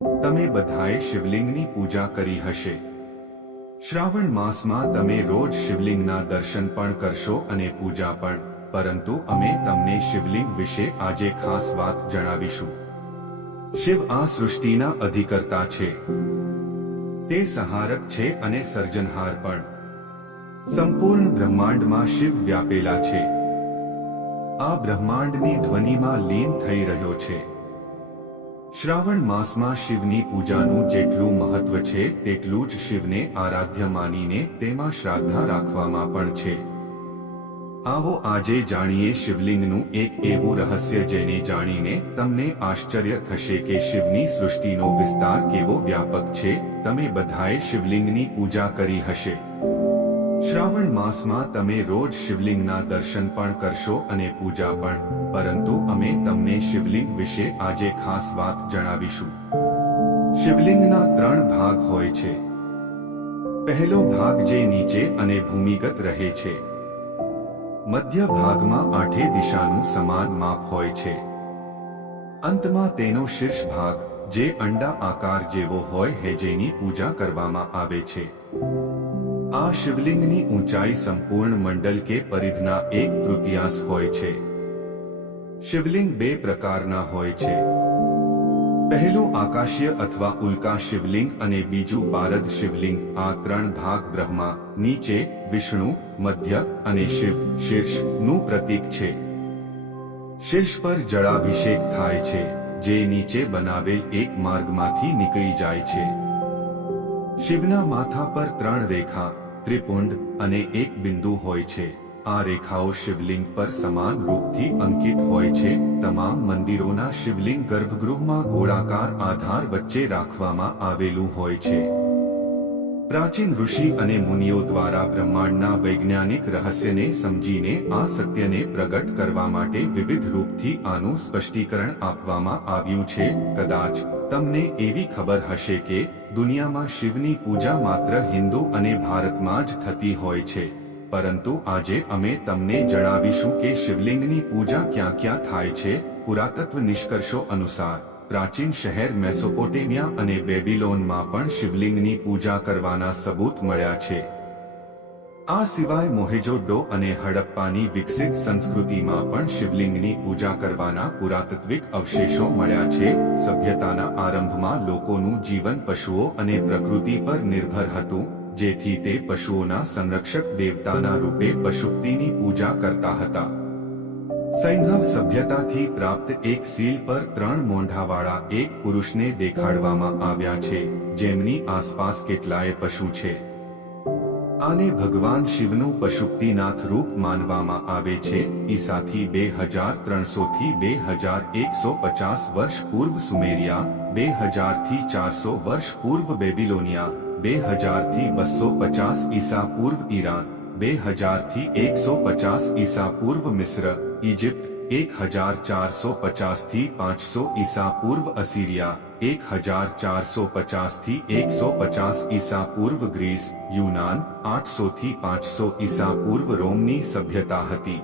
તમે બધાએ શિવલિંગની પૂજા કરી હશે। શ્રાવણ માસમાં તમે રોજ શિવલિંગના દર્શન પણ કરશો અને પૂજા પણ, પરંતુ અમે તમને શિવલિંગ વિશે આજે ખાસ વાત જણાવીશું। શિવ આ સૃષ્ટિના અધિકર્તા છે, તે સંહારક છે અને સર્જનહાર પણ। સંપૂર્ણ બ્રહ્માંડમાં શિવ વ્યાપેલા છે, આ બ્રહ્માંડની ધ્વનિમાં લીન થઈ રહ્યો છે। શ્રાવણ માસમાં શિવની પૂજાનું જેટલું મહત્વ છે તેટલું જ શિવને આરાધ્ય માનીને તેમાં શ્રાદ્ધા રાખવામાં પણ છે। આવો આજે જાણીએ શિવલિંગનું એક એવું રહસ્ય જેને જાણીને તમને આશ્ચર્ય થશે કે શિવની સૃષ્ટિનો વિસ્તાર કેવો વ્યાપક છે। તમે બધાએ શિવલિંગની પૂજા કરી હશે। શ્રાવણ માસમાં તમે રોજ શિવલિંગના દર્શન પણ કરશો અને પૂજા પણ, પરંતુ અમે તમને શિવલિંગ વિશે આજે ખાસ વાત જણાવીશું। શિવલિંગના 3 ભાગ હોય છે। પહેલો ભાગ જે નીચે અને ભૂમિગત રહે છે। મધ્ય ભાગમાં 8 દિશાનું સમાન માપ હોય છે। અંતમાં તેનો શીર્ષ ભાગ જે અંડા આકાર જેવો હોય છે જેની પૂજા કરવામાં આવે છે। આ શિવલિંગની ઊંચાઈ સંપૂર્ણ મંડલ કે પરિધના 1/3 હોય છે। શિવલિંગ 2 પ્રકારના હોય છે। પહેલું આકાશીય અથવા ઉલ્કા શિવલિંગ અને બીજું પારદ શિવલિંગ। આ 3 ભાગ બ્રહ્મા, નીચે વિષ્ણુ, મધ્ય અને શિવ, શીર્ષ નું પ્રતીક છે। શીર્ષ પર જળાભિષેક થાય છે, જે નીચે બનાવેલ એક માર્ગમાંથી નીકળી જાય છે। શિવના માથા પર 3 રેખા, ત્રિપુંડ અને એક બિંદુ હોય છે। આ રેખાઓ શિવલિંગ પર સમાન રૂપથી અંકિત હોય છે। તમામ મંદિરોના શિવલિંગ ગર્ભગૃહમાં ગોળાકાર આધાર વચ્ચે રાખવામાં આવેલું હોય છે। પ્રાચીન ઋષિ અને મુનિઓ દ્વારા બ્રહ્માંડના વૈજ્ઞાનિક રહસ્યને સમજીને આ સત્યને પ્રગટ કરવા માટે વિવિધ રૂપથી આનું સ્પષ્ટીકરણ આપવામાં આવ્યું છે। કદાચ તમને એવી ખબર હશે કે દુનિયામાં શિવની પૂજા માત્ર હિન્દુ અને ભારતમાં જ થતી હોય છે, પરંતુ આજે અમે તમને જણાવીશું કે શિવલિંગની પૂજા ક્યાં ક્યાં થાય છે। પુરાતત્વ નિષ્કર્ષો અનુસાર પ્રાચીન શહેર મેસોપોટેમિયા અને બેબીલોનમાં પણ શિવલિંગની પૂજા કરવાના સબૂત મળ્યા છે। આ સિવાય મોહેજો-ડો અને હડપ્પાની વિકસિત સંસ્કૃતિમાં પણ શિવલિંગની પૂજા કરવાના પુરાતત્વિક અવશેષો મળ્યા છે। સભ્યતાના આરંભમાં લોકોનું જીવન પશુઓ અને પ્રકૃતિ પર નિર્ભર હતું, જેથી તે પશુઓના સંરક્ષક દેવતાના રૂપે પશુપતિની પૂજા કરતા હતા। સૈંધવ સભ્યતાથી પ્રાપ્ત એક સીલ પર 3 મોંઢાવાળા એક પુરુષને દેખાડવામાં આવ્યા છે, જેમની આસપાસ કેટલાય પશુ છે। આને ભગવાન શિવનું પશુપતિનાથ રૂપ માનવામાં આવે છે। ઈસાથી 2300 થી 2150 વર્ષ પૂર્વ સુમેરિયા, 2000 થી 400 વર્ષ પૂર્વ બેબીલોનિયા, 2000 થી 250 ઈસા પૂર્વ ઈરાન, 2000 થી 150 ઈસા પૂર્વ મિસ્ર, ઇજિપ્ત, 1450 થી 500 ઈસા પૂર્વ અસીરિયા, 1450 થી 150 ઈસા પૂર્વ ગ્રીસ, યુનાન, 800 થી 500 ઈસા પૂર્વ રોમની સભ્યતા હતી।